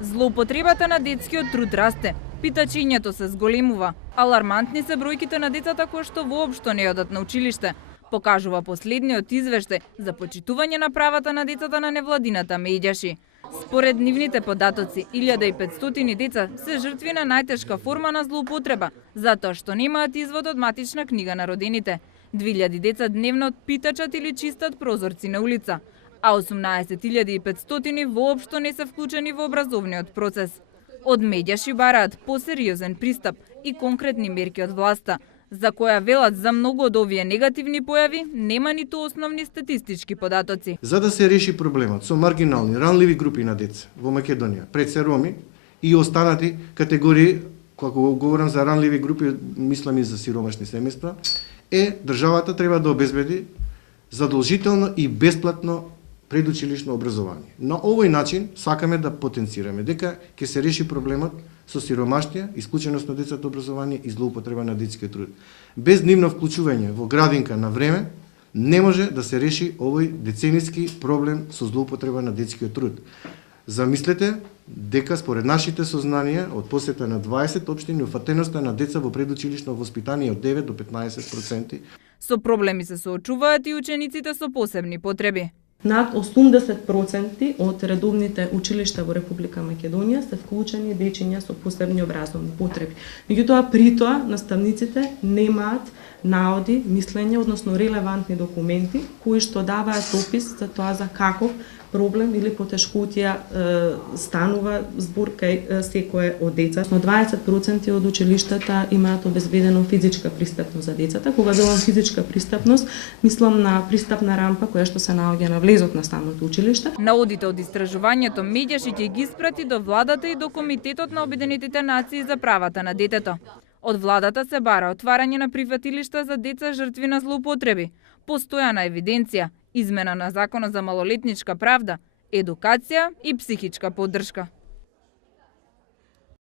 Злоупотребата на детскиот труд расте, питачењето се зголемува, алармантни се бројките на децата кои што воопшто не одат на училиште, покажува последниот извештај за почитување на правата на децата на невладината Медјаши. Според нивните податоци, 1500 деца се жртви на најтешка форма на злоупотреба, затоа што немаат извод од матична книга на родените. 2000 деца дневно питачат или чистат прозорци на улица, а 18500 воопшто не се вклучени во образовниот процес. Од Медјаши бараат посериозен пристап и конкретни мерки од власта, за која велат за многу од овие негативни појави нема ниту основни статистички податоци. За да се реши проблемот со маргинални, ранливи групи на деца во Македонија, пред се роми и останати категории, кога говорам за ранливи групи, мислам и за сиромашни семејства, државата треба да обезбеди задолжително и бесплатно предучилишно образование. На овој начин сакаме да потенцираме дека ќе се реши проблемот со сиромаштија, исклученост на децата образование и злоупотреба на детскиот труд. Без нивно вклучување во градинка на време не може да се реши овој децениски проблем со злоупотреба на детскиот труд. Замислете дека според нашите сознанија од посета на 20 општини уфатеноста на деца во предучилишно воспитание од 9 до 15%. Со проблеми се соочуваат и учениците со посебни потреби. Над 80% од редовните училишта во Република Македонија се вклучени дечиња со посебни образовни потреби. Меѓутоа, при тоа наставниците немаат наоди, мислење, односно релевантни документи кои што даваат опис за тоа за каков проблем или потешкотија станува збор кај секое од деца. Но 20% од училиштата имаат обезбедено физичка пристапност за децата. Кога велам физичка пристапност, мислам на пристапна рампа која што се наоѓа на влезот на самото училиште. Наодите од истражувањето Медјаши ќе ги испрати до владата и до Комитетот на Обединетите нации за правата на детето. Од владата се бара отварање на прифатилишта за деца жртви на злоупотреби, постојана евиденција, измена на законот за малолетничка правда, едукација и психичка поддршка.